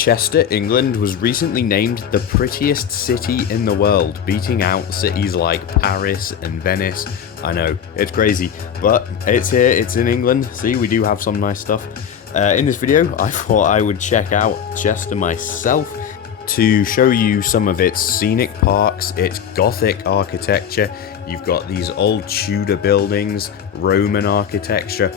Chester, England was recently named the prettiest city in the world, beating out cities like Paris and Venice. I know, it's crazy, but it's here, it's in England. See, we do have some nice stuff. In this video, I thought I would check out Chester myself to show you some of its scenic parks, its Gothic architecture. You've got these old Tudor buildings, Roman architecture,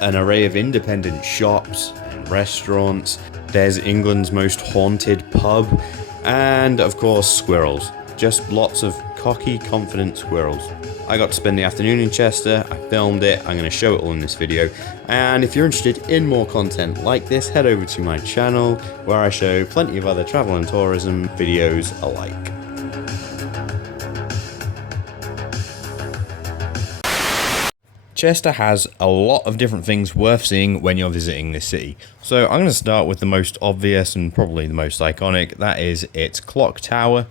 an array of independent shops and restaurants. There's England's most haunted pub, and of course squirrels. Just lots of cocky, confident squirrels. I got to spend the afternoon in Chester, I filmed it, I'm going to show it all in this video, and if you're interested in more content like this, head over to my channel where I show plenty of other travel and tourism videos alike. Chester has a lot of different things worth seeing when you're visiting this city. So I'm going to start with the most obvious and probably the most iconic, that is its clock tower.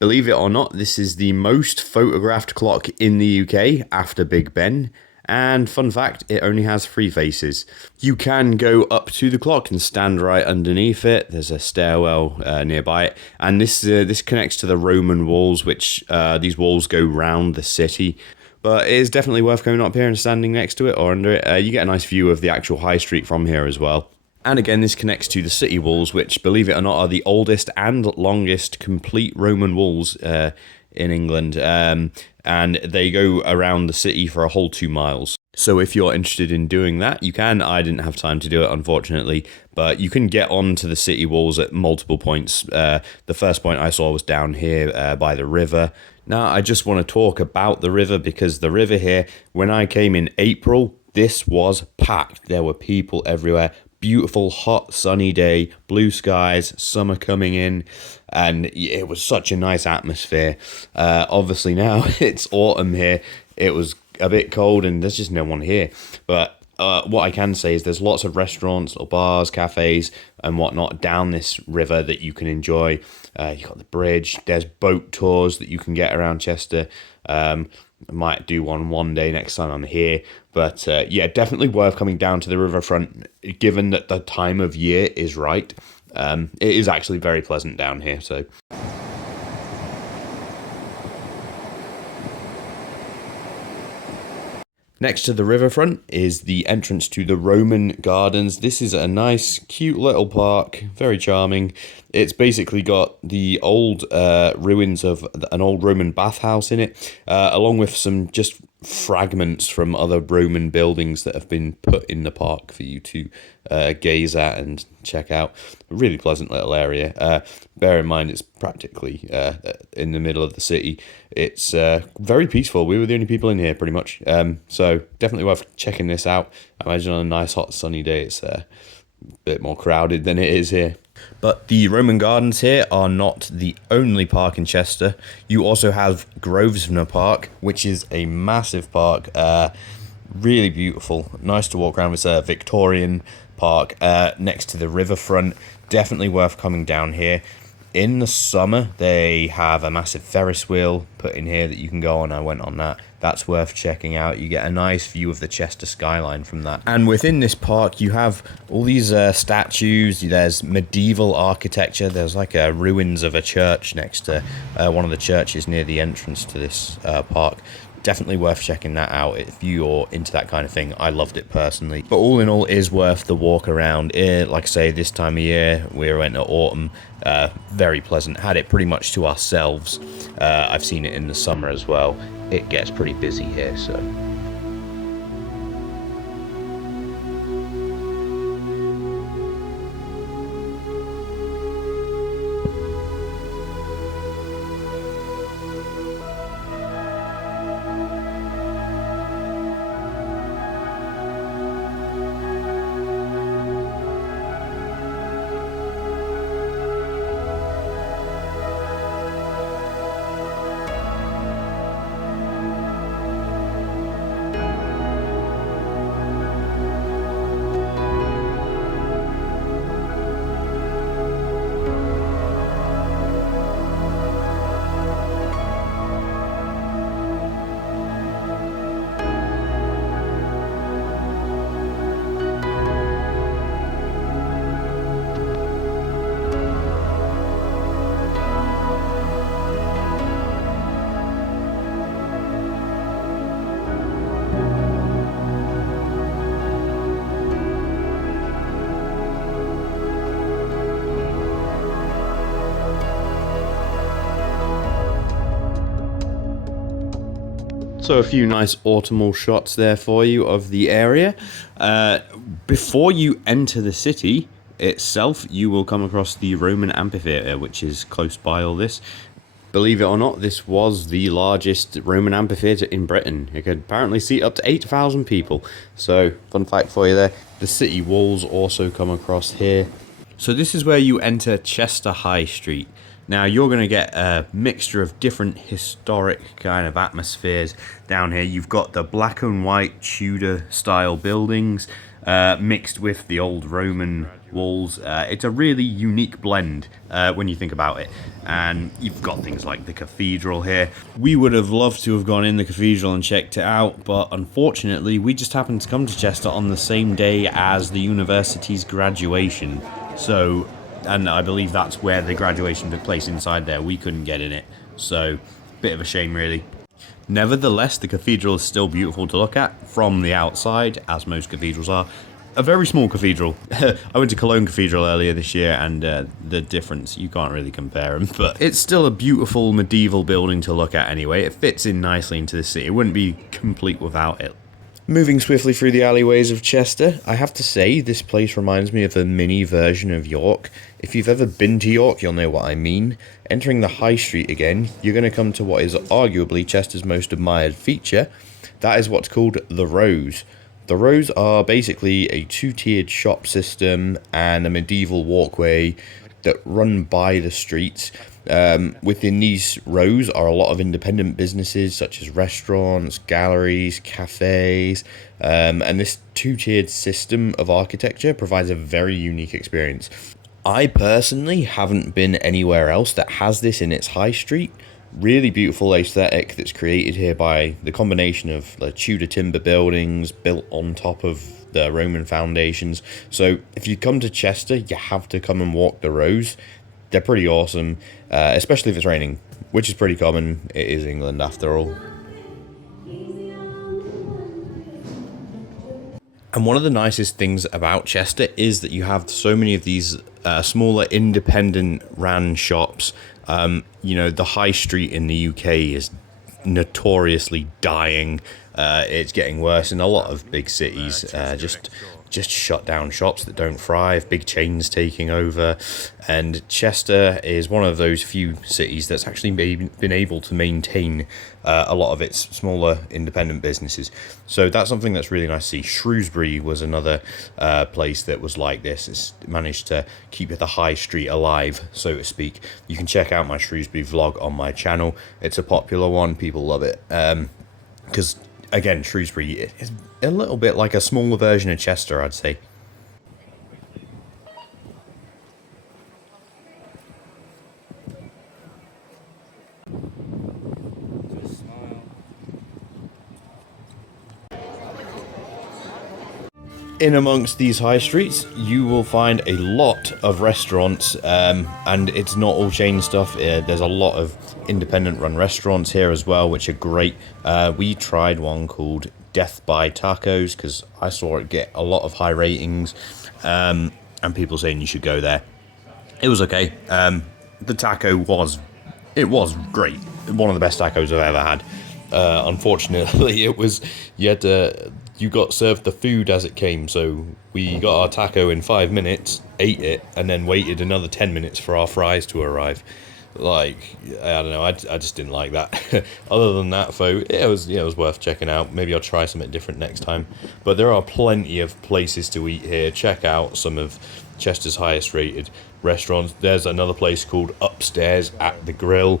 Believe it or not, this is the most photographed clock in the UK after Big Ben. And fun fact, it only has 3 faces. You can go up to the clock and stand right underneath it. There's a stairwell nearby it. And this connects to the Roman walls, which these walls go round the city. But it is definitely worth coming up here and standing next to it or under it. You get a nice view of the actual high street from here as well. And again, this connects to the city walls, which, believe it or not, are the oldest and longest complete Roman walls in England. And they go around the city for a whole 2 miles. So if you're interested in doing that, you can. I didn't have time to do it, unfortunately. But you can get onto the city walls at multiple points. The first point I saw was down here by the river. Now, I just want to talk about the river because the river here, when I came in April, this was packed. There were people everywhere. Beautiful, hot, sunny day, blue skies, summer coming in, and it was such a nice atmosphere. Obviously now it's autumn here. It was a bit cold and there's just no one here. But what I can say is there's lots of restaurants, little bars, cafes, and whatnot down this river that you can enjoy. You've got the bridge. There's boat tours that you can get around Chester. I might do one day next time I'm here. But yeah, definitely worth coming down to the riverfront, given that the time of year is right. It is actually very pleasant down here, so... Next to the riverfront is the entrance to the Roman Gardens. This is a nice, cute little park, very charming. It's basically got the old ruins of an old Roman bathhouse in it, along with some just fragments from other Roman buildings that have been put in the park for you to gaze at and check out. A really pleasant little area. Bear in mind it's practically in the middle of the city. It's very peaceful. We were the only people in here pretty much. So definitely worth checking this out. I imagine on a nice hot sunny day it's a bit more crowded than it is here. But the Roman Gardens here are not the only park in Chester. You also have Grosvenor Park, which is a massive park. Really beautiful. Nice to walk around. It's a Victorian park next to the riverfront. Definitely worth coming down here. In the summer, they have a massive Ferris wheel put in here that you can go on. I went on that. That's worth checking out. You get a nice view of the Chester skyline from that. And within this park, you have all these statues. There's medieval architecture. There's like ruins of a church next to one of the churches near the entrance to this park. Definitely worth checking that out if you're into that kind of thing. I loved it personally. But all in all, it is worth the walk around. Like I say, this time of year, we went at autumn. Very pleasant. Had it pretty much to ourselves. I've seen it in the summer as well. It gets pretty busy here, so... So a few nice autumnal shots there for you of the area. Before you enter the city itself, you will come across the Roman amphitheatre, which is close by all this. Believe it or not, this was the largest Roman amphitheatre in Britain. It could apparently seat up to 8,000 people. So, fun fact for you there. The city walls also come across here. So this is where you enter Chester High Street. Now you're going to get a mixture of different historic kind of atmospheres down here. You've got the black and white Tudor style buildings mixed with the old Roman walls. It's a really unique blend when you think about it. And you've got things like the Cathedral here. We would have loved to have gone in the Cathedral and checked it out, but unfortunately we just happened to come to Chester on the same day as the university's graduation. So, and I believe that's where the graduation took place, inside there. We couldn't get in it, so bit of a shame really. Nevertheless, the cathedral is still beautiful to look at from the outside, as most cathedrals are. A very small cathedral. I went to Cologne Cathedral earlier this year, and the difference, you can't really compare them, but it's still a beautiful medieval building to look at anyway. It fits in nicely into the city. It wouldn't be complete without it. Moving swiftly through the alleyways of Chester, I have to say this place reminds me of a mini version of York. If you've ever been to York, you'll know what I mean. Entering the High Street again, you're going to come to what is arguably Chester's most admired feature. That is what's called the Rows. The Rows are basically a two-tiered shop system and a medieval walkway that run by the streets. Within these rows are a lot of independent businesses such as restaurants, galleries, cafes, and this two-tiered system of architecture provides a very unique experience. I personally haven't been anywhere else that has this in its high street. Really beautiful aesthetic that's created here by the combination of the Tudor timber buildings built on top of the Roman foundations. So if you come to Chester, you have to come and walk the rows. They're pretty awesome, especially if it's raining, which is pretty common. It is England after all. And one of the nicest things about Chester is that you have so many of these smaller independent ran shops. The high street in the UK is notoriously dying. It's getting worse in a lot of big cities. Just shut down shops that don't thrive, big chains taking over, and Chester is one of those few cities that's actually been able to maintain a lot of its smaller independent businesses. So that's something that's really nice to see. Shrewsbury was another place that was like this. It's managed to keep the high street alive, so to speak. You can check out my Shrewsbury vlog on my channel. It's a popular one. People love it because again, Shrewsbury is a little bit like a smaller version of Chester, I'd say. In amongst these high streets, you will find a lot of restaurants, and it's not all chain stuff. There's a lot of independent run restaurants here as well, which are great. We tried one called Death by Tacos because I saw it get a lot of high ratings, and people saying you should go there. It was okay. The taco was great. One of the best tacos I've ever had. Unfortunately, you got served the food as it came, so we got our taco in 5 minutes, ate it, and then waited another 10 minutes for our fries to arrive. Like, I don't know, I just didn't like that. Other than that, though, it was worth checking out. Maybe I'll try something different next time. But there are plenty of places to eat here. Check out some of Chester's highest rated restaurants. There's another place called Upstairs at the Grill.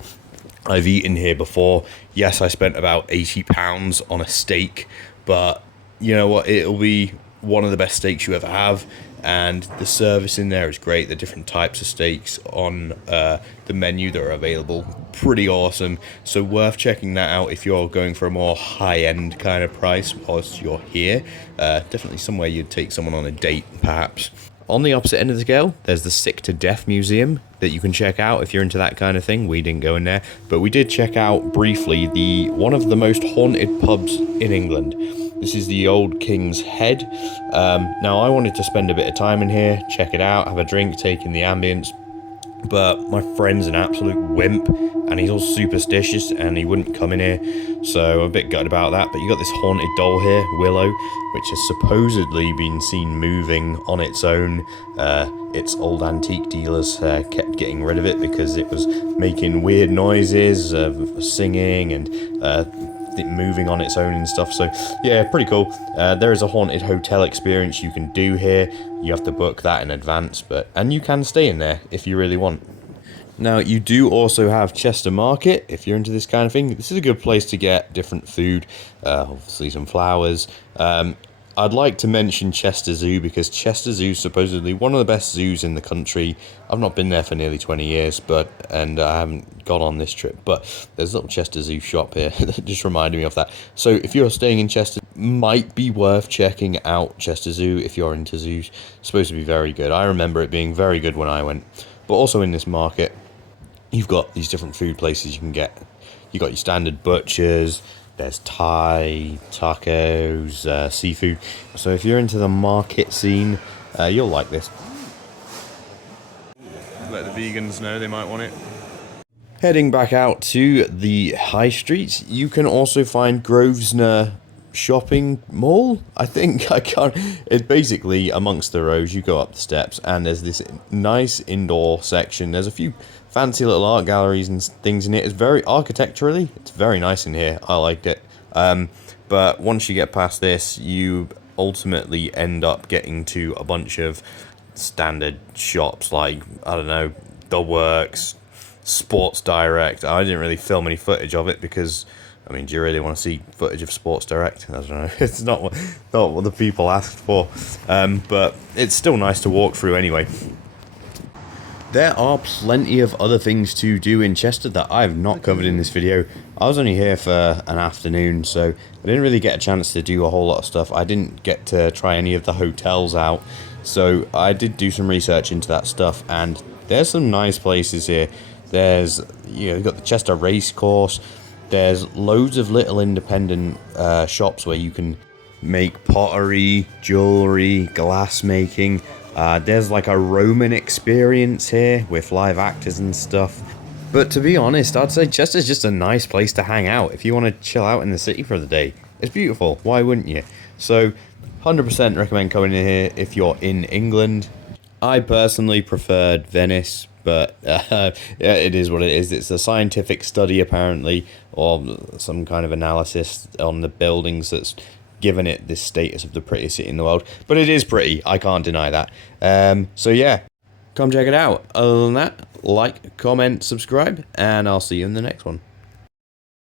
I've eaten here before. Yes, I spent about £80 on a steak, but you know what? It'll be one of the best steaks you ever have, and the service in there is great. The different types of steaks on the menu that are available, pretty awesome. So worth checking that out if you're going for a more high-end kind of price whilst you're here. Definitely somewhere you'd take someone on a date, perhaps. On the opposite end of the scale, there's the Sick to Death Museum that you can check out if you're into that kind of thing. We didn't go in there, but we did check out briefly one of the most haunted pubs in England. This is the Old King's Head. Now, I wanted to spend a bit of time in here, check it out, have a drink, take in the ambience. But my friend's an absolute wimp, and he's all superstitious, and he wouldn't come in here, so I'm a bit gutted about that. But you got this haunted doll here, Willow, which has supposedly been seen moving on its own. Its old antique dealers kept getting rid of it because it was making weird noises, singing, and moving on its own and stuff. So yeah, pretty cool. There is a haunted hotel experience you can do here. You have to book that in advance, and you can stay in there if you really want. Now, you do also have Chester Market, if you're into this kind of thing. This is a good place to get different food, obviously some flowers. I'd like to mention Chester Zoo, because Chester Zoo is supposedly one of the best zoos in the country. I've not been there for nearly 20 years, and I haven't gone on this trip, but there's a little Chester Zoo shop here that just reminded me of that. So if you're staying in Chester, might be worth checking out Chester Zoo if you're into zoos. It's supposed to be very good. I remember it being very good when I went. But also in this market, you've got these different food places you can get. You've got your standard butchers, there's Thai, tacos, seafood. So if you're into the market scene, you'll like this. Let the vegans know they might want it. Heading back out to the high streets, you can also find Grosvenor Shopping Mall, I think. I can't. It's basically amongst the rows. You go up the steps, and there's this nice indoor section. There's a few fancy little art galleries and things in it. It's very architecturally, it's very nice in here. I liked it. But once you get past this, you ultimately end up getting to a bunch of standard shops like, I don't know, The Works, Sports Direct. I didn't really film any footage of it because, I mean, do you really want to see footage of Sports Direct? I don't know. It's not what the people asked for. But it's still nice to walk through anyway. There are plenty of other things to do in Chester that I have not covered in this video. I was only here for an afternoon, so I didn't really get a chance to do a whole lot of stuff. I didn't get to try any of the hotels out, so I did do some research into that stuff, and there's some nice places here. There's, you've got the Chester Racecourse. There's loads of little independent shops where you can make pottery, jewellery, glass making. There's like a Roman experience here with live actors and stuff. But to be honest, I'd say Chester's just a nice place to hang out if you want to chill out in the city for the day. It's beautiful, why wouldn't you? So 100% recommend coming in here if you're in England. I personally preferred Venice, but yeah, it is what it is. It's a scientific study apparently, or some kind of analysis on the buildings that's given it this status of the prettiest city in the world. But it is pretty, I can't deny that. So yeah, come check it out. Other than that, like, comment, subscribe, and I'll see you in the next one.